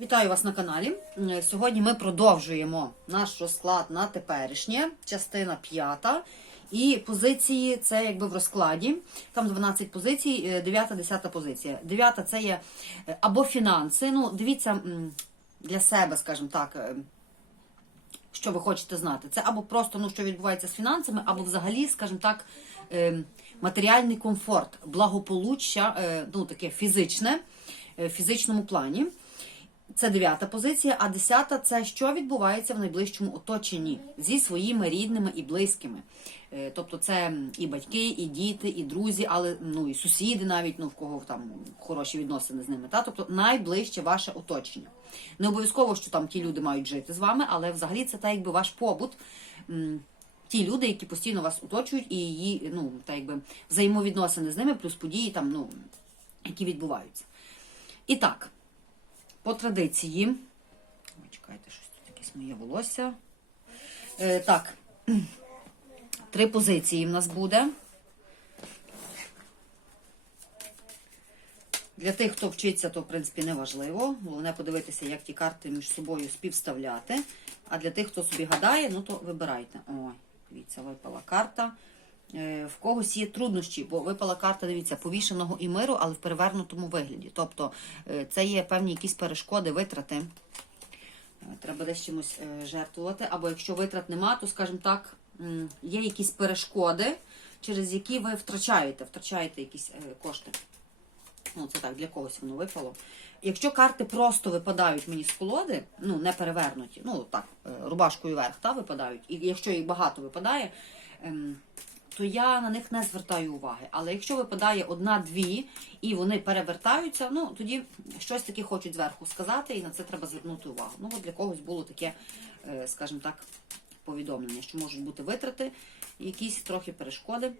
Вітаю вас на каналі. Е, Сьогодні ми продовжуємо наш розклад на теперішнє, частина п'ята. І позиції це якби в розкладі. Там 12 позицій, 9, 10 позиція. Дев'ята це є е, або фінанси. Ну, дивіться для себе, скажімо так, е, що ви хочете знати. Це або просто ну, що відбувається з фінансами, або взагалі, скажімо так, е, матеріальний комфорт, благополуччя, е, ну таке фізичне, е, в фізичному плані. Це дев'ята позиція, а десята це що відбувається в найближчому оточенні зі своїми рідними і близькими. Е, Тобто це і батьки, і діти, і друзі, але ну і сусіди, навіть ну в кого там хороші відносини з ними. Та тобто найближче ваше оточення. Не обов'язково, що там ті люди мають жити з вами, але взагалі це так, якби ваш побут. Ті люди, які постійно вас оточують, і її ну так якби взаємовідносини з ними, плюс події там, ну які відбуваються. І так. По традиції. Ой, чекайте, щось тут якесь моє волосся. Е, так. Три позиції в нас буде. Для тих, хто вчиться, то в принципі не важливо. Головне подивитися, як ті карти між собою співставляти. А для тих, хто собі гадає, ну то вибирайте. Ой, дивіться, випала карта. Е, В когось є труднощі, бо випала карта, дивіться, повішеного і миру, але в перевернутому вигляді. Тобто е, це є певні якісь перешкоди, витрати. Е, Треба десь чимось жертвувати. Або якщо витрат нема, то, скажімо так, є якісь перешкоди, через які ви втрачаєте, втрачаєте якісь кошти. Ну, це так, для когось воно випало. Якщо карти просто випадають мені з колоди, ну, не перевернуті, ну так, рубашкою вверх та, випадають, і якщо їх багато випадає, ем, то я на них не звертаю уваги. Але якщо випадає одна-дві і вони перевертаються, ну тоді щось таке хочуть зверху сказати, і на це треба звернути увагу. Ну, от для когось було таке, е, скажімо так, повідомлення, що можуть бути витрати, якісь трохи перешкоди,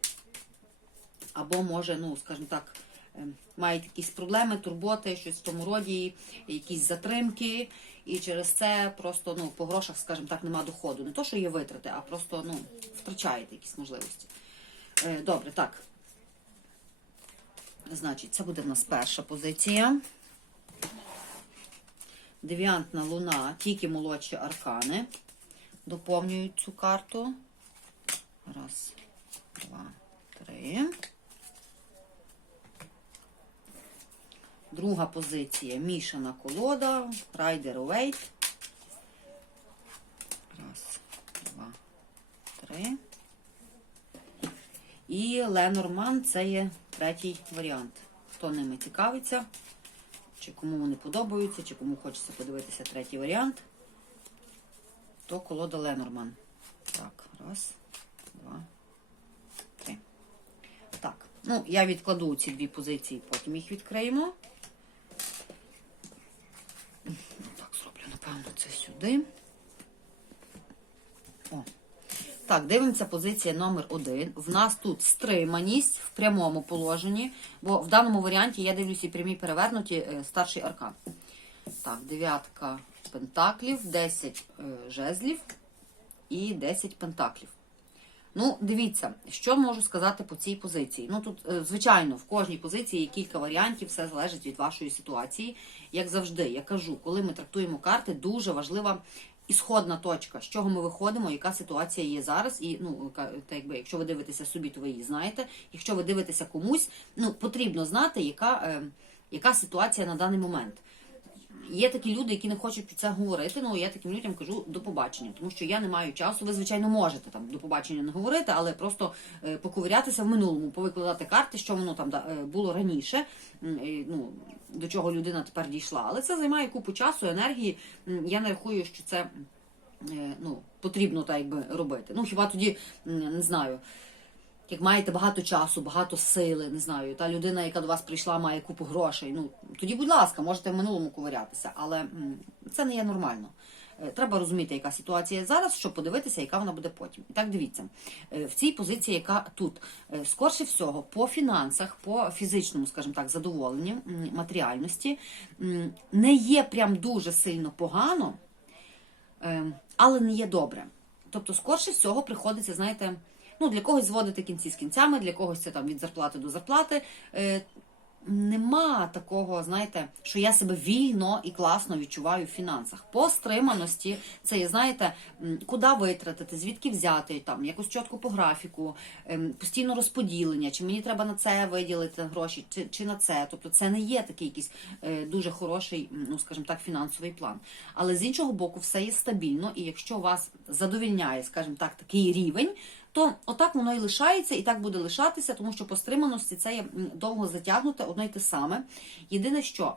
або може, ну, скажімо так, е, мають якісь проблеми, турботи, щось в тому роді, якісь затримки, і через це просто ну, по грошах, скажімо так, нема доходу. Не то, що є витрати, а просто ну, втрачаєте якісь можливості. Е, Добре, так. Значить, це буде в нас перша позиція. Девіантна луна, тільки молодші аркани доповнюють цю карту. Раз, два, три. Друга позиція мішана колода, Райдер Уейт. Раз, два, три. І Ленорман це є третій варіант. Хто ними цікавиться, чи кому вони подобаються, чи кому хочеться подивитися третій варіант, то колода Ленорман. Так, раз, два, три. Так, ну, я відкладу ці дві позиції, потім їх відкриємо. Так, зроблю, напевно, це сюди. О. Так, дивимося позиція номер один. В нас тут стриманість в прямому положенні, бо в даному варіанті я дивлюся і прямі перевернуті е, старший аркан. Так, дев'ятка пентаклів, 10 е, жезлів і 10 пентаклів. Ну, дивіться, що можу сказати по цій позиції. Ну тут, е, звичайно, в кожній позиції є кілька варіантів, все залежить від вашої ситуації. Як завжди, я кажу, коли ми трактуємо карти, дуже важлива ісходна точка, з чого ми виходимо, яка ситуація є зараз. І ну, та якби, якщо ви дивитеся собі, то ви її знаєте. Якщо ви дивитеся комусь, ну потрібно знати, яка, е, яка ситуація на даний момент. Є такі люди, які не хочуть про це говорити. Ну я таким людям кажу до побачення, тому що я не маю часу. Ви звичайно можете там до побачення не говорити, але просто е, поковирятися в минулому, повикладати карти, що воно там е, було раніше. ну до чого людина тепер дійшла. Але це займає купу часу, енергії. Я не рахую, що це е, ну потрібно так якби робити. Ну хіба тоді не знаю. Як маєте багато часу, багато сили, не знаю, та людина, яка до вас прийшла, має купу грошей. Ну тоді, будь ласка, можете в минулому ковирятися, але це не є нормально. Е, Треба розуміти, яка ситуація зараз, щоб подивитися, яка вона буде потім. І так дивіться, Е, в цій позиції, яка тут, е, скорше всього, по фінансах, по фізичному, скажімо так, задоволенню, матеріальності, не є прям дуже сильно погано, е, але не є добре. Тобто, скорше всього, приходиться, знаєте, ну, для когось зводити кінці з кінцями, для когось це там від зарплати до зарплати. Е, нема такого, знаєте, що я себе вільно і класно відчуваю в фінансах. По стриманості це є, знаєте, куди витратити, звідки взяти, там якось чітко по графіку, ем, постійно розподілення, чи мені треба на це виділити гроші, чи, чи на це. Тобто це не є такий якийсь е, дуже хороший, ну скажімо так, фінансовий план. Але з іншого боку, все є стабільно, і якщо вас задовільняє, скажімо так, такий рівень. То отак воно і лишається, і так буде лишатися, тому що по стриманості це є довго затягнуте, одно й те саме. Єдине, що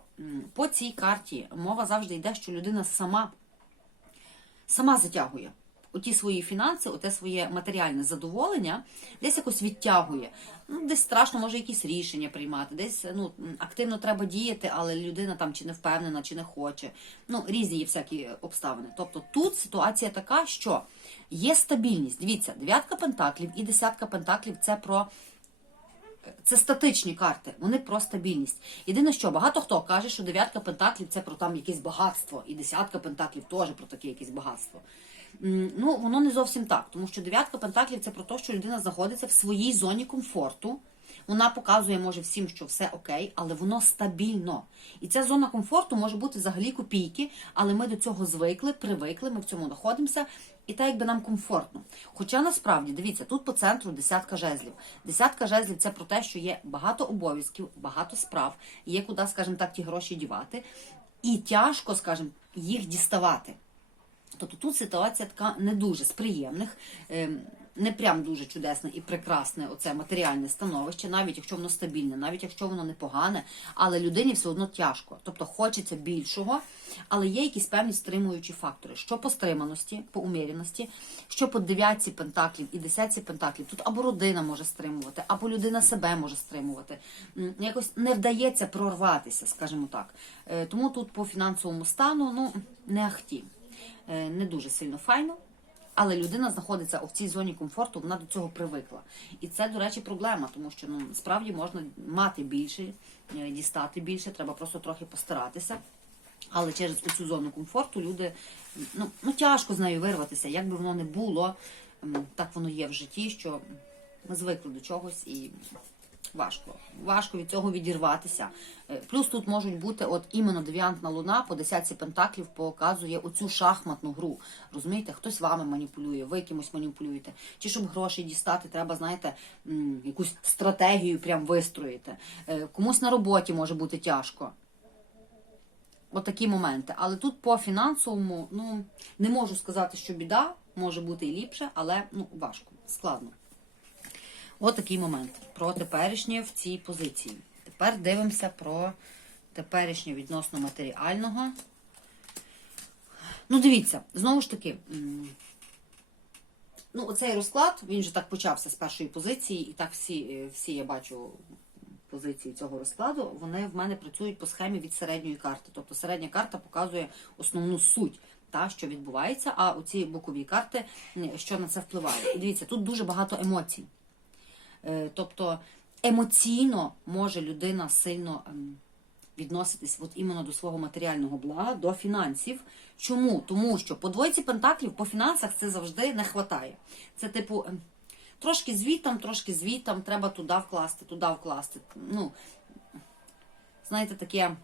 по цій карті мова завжди йде, що людина сама, сама затягує. Оті свої фінанси, оте своє матеріальне задоволення десь якось відтягує. Ну, десь страшно може якісь рішення приймати, десь ну, активно треба діяти, але людина там чи не впевнена, чи не хоче. Ну, різні є всякі обставини. Тобто тут ситуація така, що є стабільність. Дивіться, дев'ятка пентаклів і десятка пентаклів це про це статичні карти, вони про стабільність. Єдине, що багато хто каже, що дев'ятка пентаклів це про там якесь багатство, і десятка пентаклів теж про таке якесь багатство. Ну, воно не зовсім так, тому що дев'ятка пентаклів це про те, що людина знаходиться в своїй зоні комфорту. Вона показує, може, всім, що все окей, але воно стабільно. І ця зона комфорту може бути взагалі копійки, але ми до цього звикли, привикли, ми в цьому знаходимося, і так якби нам комфортно. Хоча насправді, дивіться, тут по центру десятка жезлів. Десятка жезлів це про те, що є багато обов'язків, багато справ, є куди, скажімо так, ті гроші дівати, і тяжко, скажімо, їх діставати. Тобто тут ситуація така не дуже з приємних, ем, не прям дуже чудесне і прекрасне оце матеріальне становище, навіть якщо воно стабільне, навіть якщо воно непогане, але людині все одно тяжко. Тобто хочеться більшого, але є якісь певні стримуючі фактори. Що по стриманості, по уміряності, що по дев'ятці пентаклів і десятці пентаклів. Тут або родина може стримувати, або людина себе може стримувати. Якось не вдається прорватися, скажімо так. Е, Тому тут по фінансовому стану ну не ахті. Е, не дуже сильно файно. Але людина знаходиться в цій зоні комфорту, вона до цього привикла. І це, до речі, проблема, тому що ну справді можна мати більше, е, дістати більше, треба просто трохи постаратися. Але через цю зону комфорту люди ну, ну тяжко з нею вирватися. Як би воно не було, так воно є в житті, що ми звикли до чогось і важко. Важко від цього відірватися. Е, Плюс тут можуть бути, от іменно девіантна луна по десятці пентаклів показує оцю шахматну гру. Розумієте, хтось вами маніпулює, ви кимось маніпулюєте. Чи щоб гроші дістати, треба, знаєте, якусь стратегію прям вистроїти. Е, Комусь на роботі може бути тяжко. Отакі моменти. Але тут по фінансовому, ну, не можу сказати, що біда, може бути і ліпше, але ну, важко, складно. Отакий момент про теперішнє в цій позиції. Тепер дивимося про теперішнє відносно матеріального. Ну, дивіться, знову ж таки, ну, оцей розклад, він же так почався з першої позиції, і так всі, е, всі я бачу позиції цього розкладу, вони в мене працюють по схемі від середньої карти. Тобто середня карта показує основну суть. Та, що відбувається, а оці бокові карти, що на це впливає. Дивіться, тут дуже багато емоцій. Е, Тобто емоційно може людина сильно ем, відноситись от іменно до свого матеріального блага, до фінансів. Чому? Тому що по двойці пентаклів по фінансах це завжди не вистачає. Це типу. ем, Трошки звітом, трошки звітам, треба туди вкласти, туди вкласти. Ну, знаєте, таке,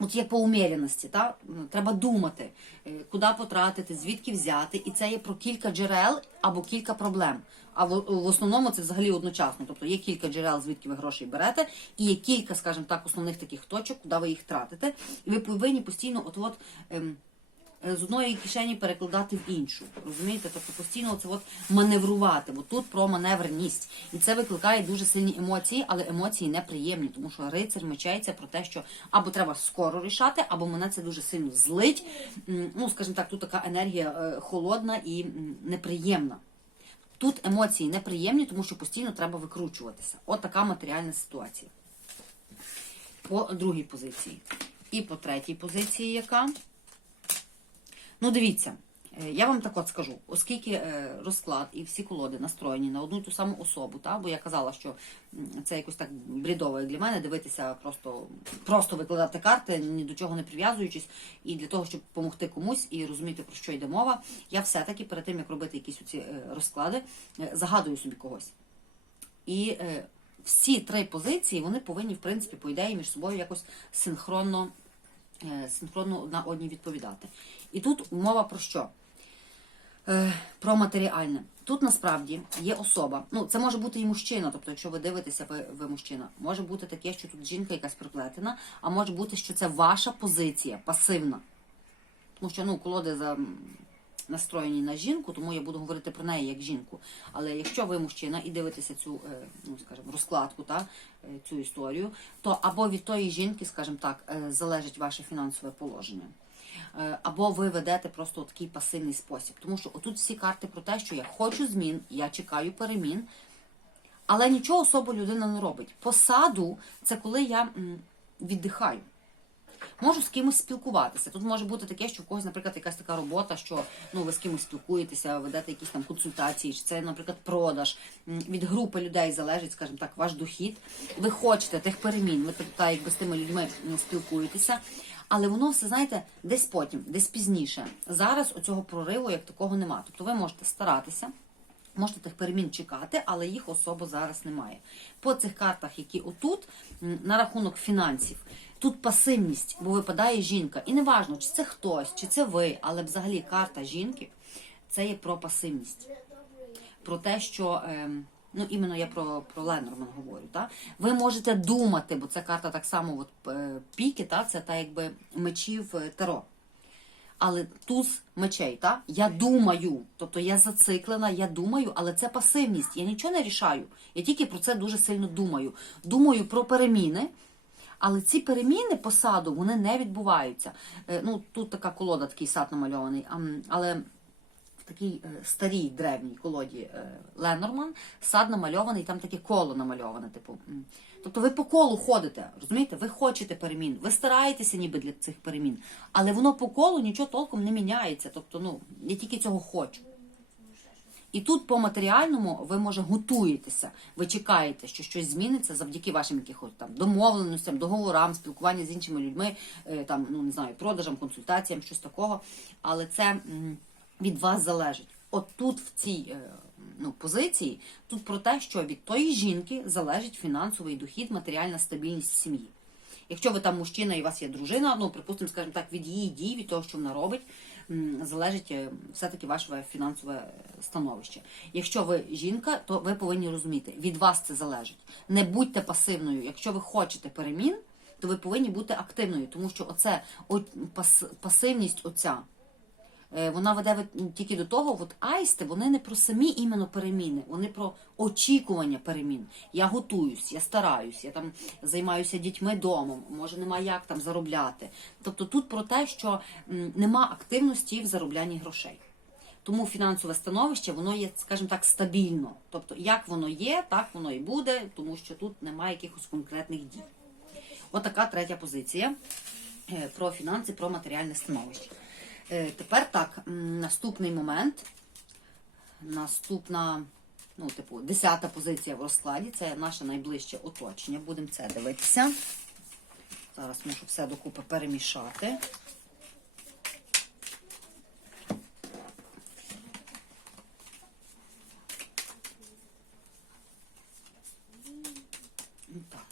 от є по уміряності, та? Ну, треба думати, е, куди потратити, звідки взяти. І це є про кілька джерел або кілька проблем. А в, основному це взагалі одночасно. Тобто є кілька джерел, звідки ви гроші берете, і є кілька, скажімо так, основних таких точок, куди ви їх тратите. І ви повинні постійно от-от. Ем, з одної кишені перекладати в іншу. Розумієте? Тобто постійно це от маневрувати, бо тут про маневреність. І це викликає дуже сильні емоції, але емоції неприємні, тому що рицар мечається про те, що або треба скоро рішати, або мене це дуже сильно злить. Ну, скажімо так, тут така енергія е, холодна і неприємна. Тут емоції неприємні, тому що постійно треба викручуватися. От така матеріальна ситуація. По другій позиції. І по третій позиції, яка? Ну, дивіться, е, я вам так от скажу, оскільки е, розклад і всі колоди настроєні на одну й ту саму особу, та, бо я казала, що це якось так брідово для мене дивитися, просто, просто викладати карти, ні до чого не прив'язуючись, і для того, щоб допомогти комусь і розуміти, про що йде мова, я все-таки перед тим, як робити якісь оці е, розклади, загадую собі когось. І всі три позиції вони повинні, в принципі, по ідеї, між собою якось синхронно, синхронно одна одній відповідати. І тут мова про що? Е, Про матеріальне. Тут насправді є особа. Ну, це може бути і мужчина, тобто, якщо ви дивитеся, ви, ви мужчина. Може бути таке, що тут жінка якась приплетена, а може бути, що це ваша позиція пасивна. Тому що ну, колоди за, настроєні на жінку, тому я буду говорити про неї як жінку. Але якщо ви мужчина і дивитеся цю, е, ну скажімо, розкладку, та, е, цю історію, то або від тої жінки, скажімо так, залежить ваше фінансове положення. Е, Або ви ведете просто такий пасивний спосіб. Тому що отут всі карти про те, що я хочу змін, я чекаю перемін, але нічого особо людина не робить. Посаду це коли я віддихаю. Можу з кимось спілкуватися. Тут може бути таке, що в когось, наприклад, якась така робота, що ну ви з кимось спілкуєтеся, ведете якісь там консультації, чи це, наприклад, продаж. Від групи людей залежить, скажімо так, ваш дохід. Ви хочете тих перемін, ви так, якби з тими людьми спілкуєтеся. Але воно все, знаєте, десь потім, десь пізніше. Зараз оцього прориву як такого нема. Тобто ви можете старатися, Можете тих перемін чекати, але їх особо зараз немає. По цих картах, які отут, на рахунок фінансів, тут пасивність, бо випадає жінка. І не важно, чи це хтось, чи це ви, але взагалі карта жінки це є про пасивність. Про те, що. ем, Ну, іменно я про, про Ленорман говорю. Та? Ви можете думати, бо це карта так само от, е, піки, та? це та якби мечів е, Таро. Але туз мечей, та? я думаю, тобто я зациклена, я думаю, але це пасивність. Я нічого не рішаю. Я тільки про це дуже сильно думаю. Думаю про переміни, але ці переміни по саду вони не відбуваються. Е, Ну, тут така колода, такий сад намальований, але такій е, старій древній колоді е, Ленорман сад намальований, там таке коло намальоване. Типу. Тобто ви по колу ходите, розумієте? Ви хочете перемін, ви стараєтеся ніби для цих перемін, але воно по колу нічого толком не міняється. Тобто, ну, я тільки цього хочу. І тут по матеріальному ви може готуєтеся, ви чекаєте, що щось зміниться завдяки вашим якихось там домовленостям, договорам, спілкуванню з іншими людьми, е, там ну не знаю, продажам, консультаціям, щось такого. Але це від вас залежить. От тут в цій е, ну, позиції, тут про те, що від тої жінки залежить фінансовий дохід, матеріальна стабільність сім'ї. Якщо ви там мужчина і у вас є дружина, ну припустимо, скажімо так, від її дій, від того, що вона робить, залежить е, все-таки ваше фінансове становище. Якщо ви жінка, то ви повинні розуміти, від вас це залежить. Не будьте пасивною. Якщо ви хочете перемін, то ви повинні бути активною, тому що оце пас, пасивність оця. Е, Вона веде тільки до того, от айсти, вони не про самі іменно переміни, вони про очікування перемін. Я готуюсь, я стараюсь, я там займаюся дітьми домом, може нема як там заробляти. Тобто тут про те, що нема активності в зароблянні грошей. Тому фінансове становище, воно є, скажімо так, стабільно. Тобто, як воно є, так воно і буде, тому що тут немає якихось конкретних дій. Отака третя позиція е, про фінанси, про матеріальне становище. Е, Тепер так, наступний момент. Наступна, ну, типу, десята позиція в розкладі це наше найближче оточення. Будемо це дивитися. Зараз мушу все докупи перемішати. Ну, Так.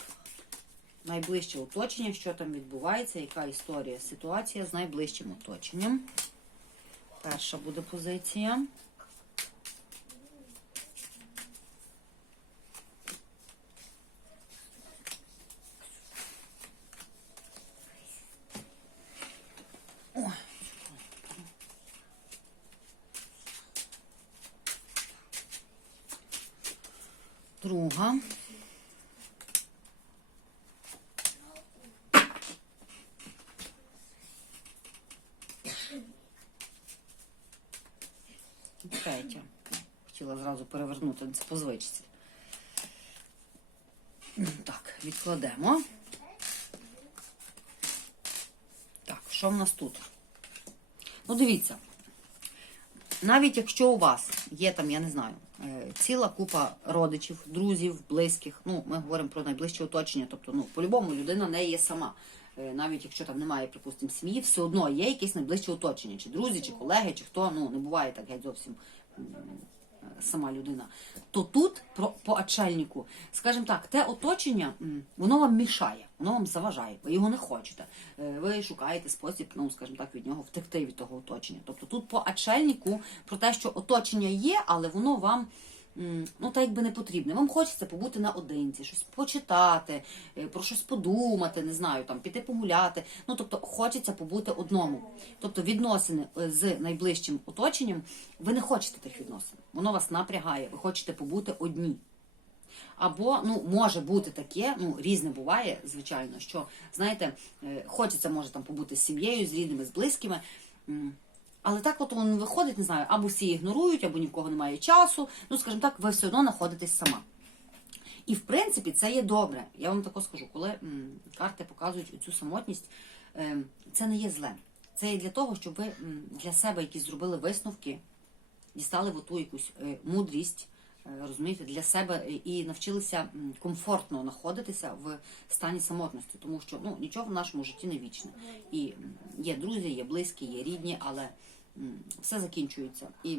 Найближче оточення, що там відбувається, яка історія, ситуація з найближчим оточенням. Перша буде позиція. Друга. Третя. Зразу перевернути, це по звичці. Так, відкладемо. Так, що в нас тут? Ну, дивіться. Навіть якщо у вас є там, я не знаю, е, ціла купа родичів, друзів, близьких, ну, ми говоримо про найближче оточення, тобто, ну, по-любому людина не є сама. Е, Навіть якщо там немає, припустимо, сім'ї, все одно є якесь найближче оточення, чи друзі, чи колеги, чи хто, ну, не буває так геть зовсім сама людина, то тут про по очельнику, скажімо так, те оточення, воно вам мішає, воно вам заважає, ви його не хочете. Е, Ви шукаєте спосіб, ну скажімо так, від нього втекти від того оточення. Тобто тут по очельнику про те, що оточення є, але воно вам. Ну, так якби не потрібне. Вам хочеться побути наодинці, щось почитати, е, про щось подумати, не знаю, там піти погуляти. Ну, тобто, хочеться побути одному. Тобто, відносини е, з найближчим оточенням, ви не хочете тих відносин. Воно вас напрягає, ви хочете побути одні. Або ну може бути таке, ну різне буває, звичайно, що знаєте, е, хочеться може там побути з сім'єю, з рідними, з близькими. Але так от воно виходить, не знаю, або всі ігнорують, або ні в кого немає часу. Ну, скажімо так, ви все одно знаходитесь сама. І в принципі це є добре. Я вам тако скажу, коли м, карти показують цю самотність, е, це не є зле. Це є для того, щоб ви м, для себе якісь зробили висновки, дістали в оту якусь е, мудрість, е, розумієте, для себе е, і навчилися комфортно знаходитися в стані самотності, тому що ну нічого в нашому житті не вічне. І є друзі, є близькі, є рідні, але все закінчується. І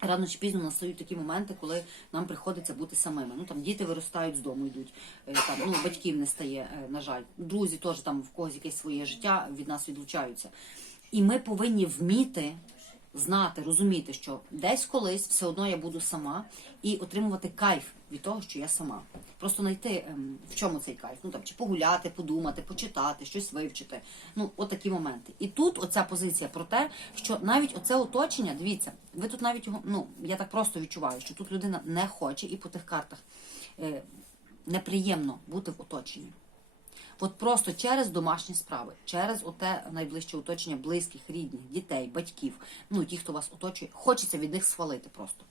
Рано чи пізно настають такі моменти, коли нам приходиться бути самими. Ну там діти виростають з дому, йдуть, е, там ну батьків не стає, е, на жаль. Друзі теж там в когось якесь своє життя від нас відлучаються. І ми повинні вміти знати, розуміти, що десь колись все одно я буду сама і отримувати кайф від того, що я сама. Просто знайти ем, в чому цей кайф. Ну там чи погуляти, подумати, почитати, щось вивчити. Ну, от такі моменти. І тут оця позиція про те, що навіть оце оточення, дивіться, ви тут навіть його, ну я так просто відчуваю, що тут людина не хоче, і по тих картах е, неприємно бути в оточенні. От просто через домашні справи, через оте найближче оточення близьких, рідних, дітей, батьків, ну ті, хто вас оточує, хочеться від них свалити просто.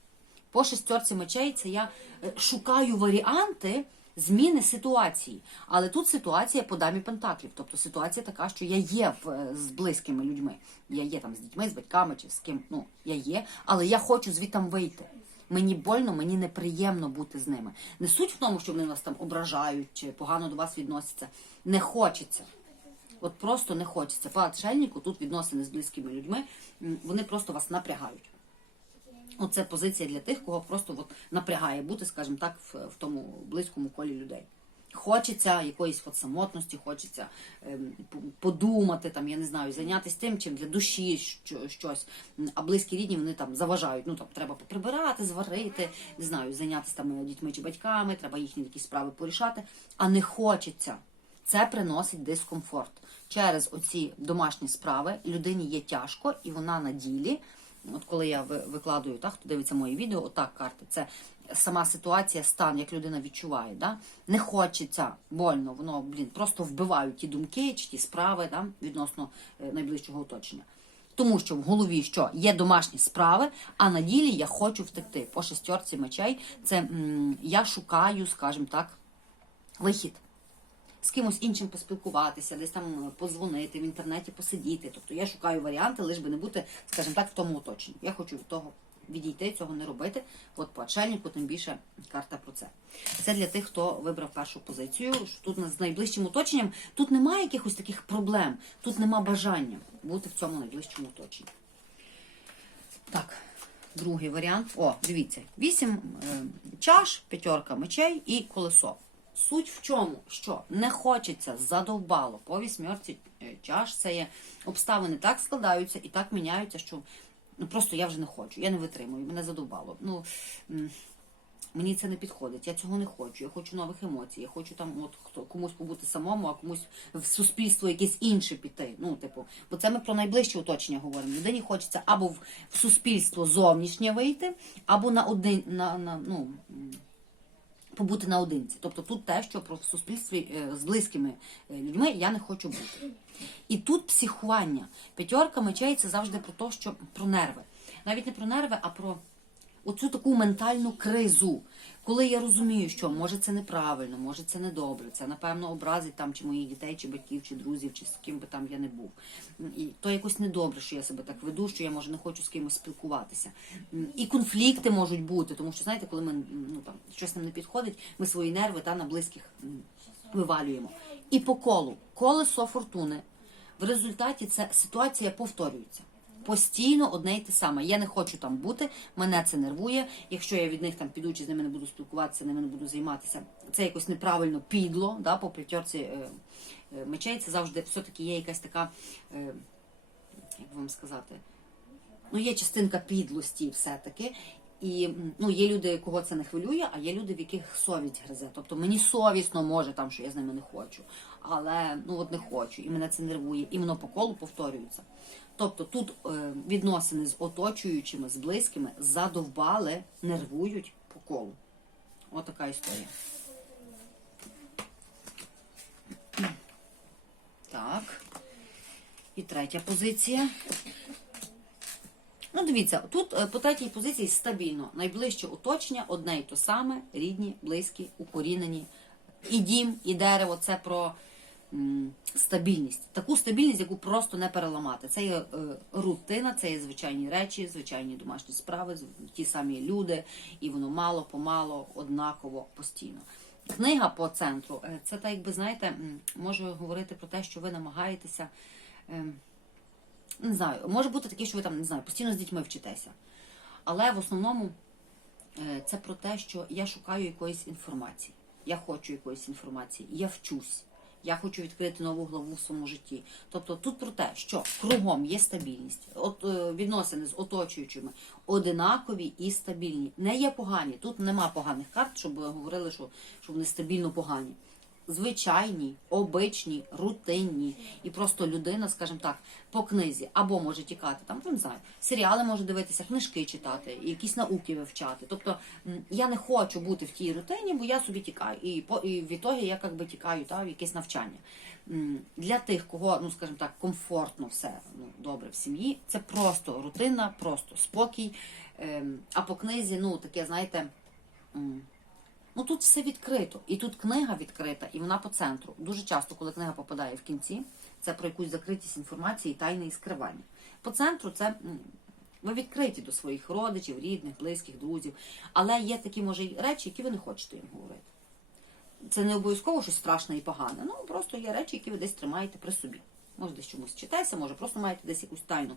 По шестерці мечей це я е, шукаю варіанти зміни ситуації. Але тут ситуація по дамі пентаклів. Тобто ситуація така, що я є в, е, з близькими людьми. Я є там з дітьми, з батьками чи з ким. Ну, я є, але я хочу звітам вийти. Мені больно, мені неприємно бути з ними. Не суть в тому, що вони вас там ображають чи погано до вас відносяться. Не хочеться. От просто не хочеться. По отшельнику тут відносини з близькими людьми, вони просто вас напрягають. Оце позиція для тих, кого просто от напрягає бути, скажімо так, в, в тому близькому колі людей. Хочеться якоїсь от самотності, хочеться ем, подумати, там, я не знаю, зайнятися тим, чим для душі щось. А близькі рідні вони там заважають. Ну там треба поприбирати, зварити, не знаю, зайнятися там дітьми чи батьками, треба їхні якісь справи порішати, а не хочеться. Це приносить дискомфорт. Через оці домашні справи людині є тяжко, і вона на ділі. От коли я ви- викладую, так, хто дивиться мої відео, отак карти, це сама ситуація, стан, як людина відчуває. Да? Не хочеться больно, воно, блін, просто вбивають ті думки чи ті справи да, відносно е, найближчого оточення. Тому що в голові що є домашні справи, а на ділі я хочу втекти. По шестерці мечей це м, я шукаю, скажімо так, вихід з кимось іншим поспілкуватися, десь там е, подзвонити, в інтернеті посидіти. Тобто я шукаю варіанти, лиш би не бути, скажімо так, в тому оточенні. Я хочу від того відійти, цього не робити. От по отшельнику, тим більше карта про це. Це для тих, хто вибрав першу позицію. що Тут з найближчим оточенням тут немає якихось таких проблем, тут нема бажання бути в цьому найближчому оточенні. Так, другий варіант. О, дивіться, вісім е, чаш, п'ятерка мечей і колесо. Суть в чому? Що не хочеться, задовбало. По вісьмерці е, чаш це є обставини так складаються і так міняються, що ну просто я вже не хочу, я не витримую, мене задовбало. Ну мені це не підходить, я цього не хочу. Я хочу нових емоцій. Я хочу там, от хто комусь побути самому, а комусь в суспільство якесь інше піти. Ну, типу, бо це ми про найближче оточення говоримо. Людині хочеться або в суспільство зовнішнє вийти, або на один на, на ну. Побути наодинці. Тобто тут те, що в суспільстві е, з близькими е, людьми я не хочу бути. І тут психування. П'ятерка мечей це завжди про те, що про нерви. Навіть не про нерви, а про оцю таку ментальну кризу. Коли я розумію, що може це неправильно, може це недобре, це напевно образить там чи моїх дітей, чи батьків, чи друзів, чи з ким би там я не був. І то якось недобре, що я себе так веду, що я може не хочу з кимось спілкуватися. І конфлікти можуть бути, тому що знаєте, коли ми ну там щось нам не підходить, ми свої нерви та на близьких вивалюємо. І по колу колесо фортуни. В результаті це ситуація повторюється. Постійно одне й те саме. Я не хочу там бути, мене це нервує. Якщо я від них там піду чи з ними не буду спілкуватися, ними не буду займатися, це якось неправильно підло, да, по п'ятьорці е, е, мечей. Це завжди все-таки є якась така, е, як вам сказати, ну є частинка підлості все-таки. І ну, є люди, кого це не хвилює, а є люди, в яких совість гризе. Тобто мені совісно може там, що я з ними не хочу. Але ну от не хочу, і мене це нервує, і воно по колу повторюється. Тобто тут е, відносини з оточуючими, з близькими задовбали, нервують по колу. Отака історія. Так. І третя позиція. Ну, дивіться, тут е, по третій позиції стабільно. Найближче оточення одне і то саме, рідні, близькі, укорінені. І дім, і дерево це про м, стабільність. Таку стабільність, яку просто не переламати. Це є е, рутина, це є звичайні речі, звичайні домашні справи, ті самі люди, і воно мало, помало, однаково, постійно. Книга по центру е, це так, якби знаєте, може говорити про те, що ви намагаєтеся. ем, не знаю, може бути таке, що ви там не знаю, постійно з дітьми вчитеся. Але в основному е, це про те, що я шукаю якоїсь інформації. Я хочу якоїсь інформації, я вчусь. Я хочу відкрити нову главу в своєму житті. Тобто тут про те, що кругом є стабільність, от е, відносини з оточуючими одинакові і стабільні. Не є погані. Тут нема поганих карт, щоб говорили, що, що вони стабільно погані звичайні, обичні, рутинні. І просто людина, скажімо так, по книзі або може тікати там, не знаю, серіали може дивитися, книжки читати, якісь науки вивчати. Тобто я не хочу бути в тій рутині, бо я собі тікаю. І по і в ітогі я якби тікаю та, в якесь навчання. Для тих, кого, ну скажімо так, комфортно все ну, добре в сім'ї, це просто рутина, просто спокій. Ем, А по книзі, ну таке, знаєте. Ну тут все відкрито, і тут книга відкрита, і вона по центру. Дуже часто, коли книга попадає в кінці, це про якусь закритість інформації, тайне і скривання. По центру це м, ви відкриті до своїх родичів, рідних, близьких, друзів. Але є такі, може, речі, які ви не хочете їм говорити. Це не обов'язково щось страшне і погане. Ну просто є речі, які ви десь тримаєте при собі. Може, десь чомусь вчитеся, може, просто маєте десь якусь тайну.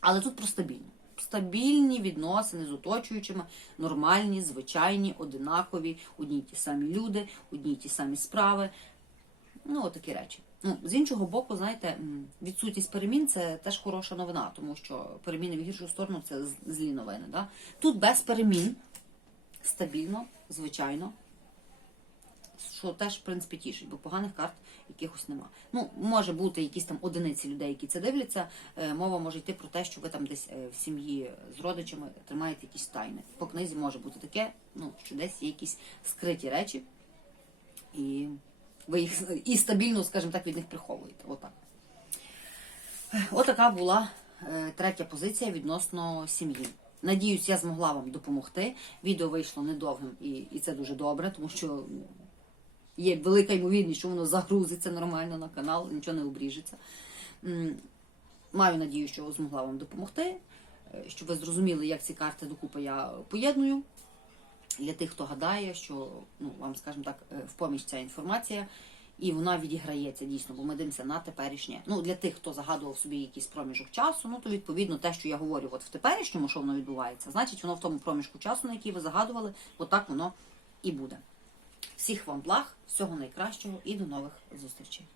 Але тут про стабільно. Стабільні відносини з оточуючими, нормальні, звичайні, одинакові, одні й ті самі люди, одні й ті самі справи. Ну, отакі речі. Ну, з іншого боку, знаєте, відсутність перемін це теж хороша новина, тому що переміни в гіршу сторону це злі новини. Да? Тут без перемін, стабільно, звичайно, що теж, в принципі, тішить, бо поганих карт якихось нема. Ну, може бути якісь там одиниці людей, які це дивляться. Е, Мова може йти про те, що ви там десь е, в сім'ї з родичами тримаєте якісь тайни. По книзі може бути таке, ну, що десь є якісь скриті речі, і ви їх і стабільно, скажімо так, від них приховуєте. Отак. Отака була е, третя позиція відносно сім'ї. Надіюсь, я змогла вам допомогти. Відео вийшло недовгим, і, і це дуже добре, тому що ну, є велика ймовірність, що воно загрузиться нормально на канал, нічого не обріжеться. Маю надію, що змогла вам допомогти, е, щоб ви зрозуміли, як ці карти докупи я поєдную. Для тих, хто гадає, що ну, вам, скажімо так, е, в поміч ця інформація, і вона відіграється дійсно, бо ми дивимося на теперішнє. Ну, для тих, хто загадував собі якийсь проміжок часу, ну то відповідно те, що я говорю от в теперішньому, що воно відбувається, значить воно в тому проміжку часу, на який ви загадували, отак воно і буде. Всіх вам благ, всього найкращого і до нових зустрічей.